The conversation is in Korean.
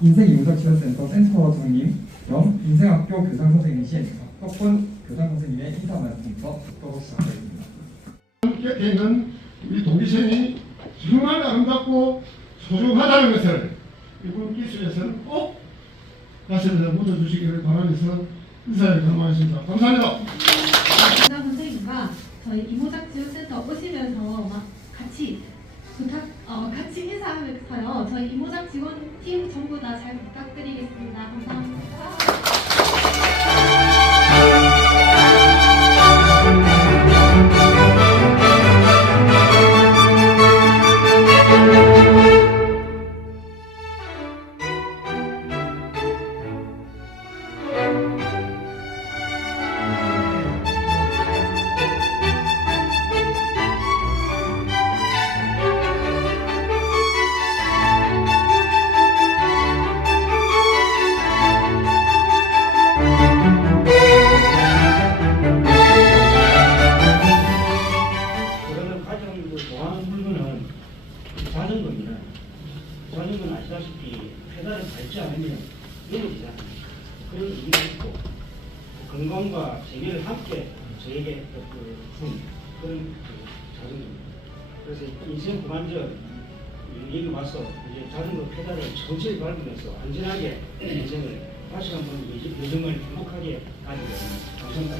인생이무작지원센터 센터 장님 겸 인생학교 교장 선생님이신 박덕훈 교장 선생님의 인사 말씀부터 듣도록 시작하겠습니다. 함께 되는 우리 동기생이 정말 아름답고 소중하다는 것을 이번 기술에서는 꼭 가슴에서 묻어주시기를 바라면서 인사를 감사하겠습니다. 감사합니다. 교장 선생님과 저희 이모작 지원센터 오시면서 막 같이 부탁 어 같이 인사하면서요 저희 이모작 지원팀 전부 다 잘 부탁드리겠습니다 전거입니다. 자전거는 아시다시피 페달을 밟지 않으면 넘어지잖아요. 그런 의미가 있고 건강과 재미를 함께 저에게 준 그런 그 자전거입니다. 그래서 인생 그만전 여기 와서 이제 자전거 페달을 천천히 밟으면서 안전하게 인생을 다시 한번 이 여정을 행복하게 가지게 됩니다. 감사합니다.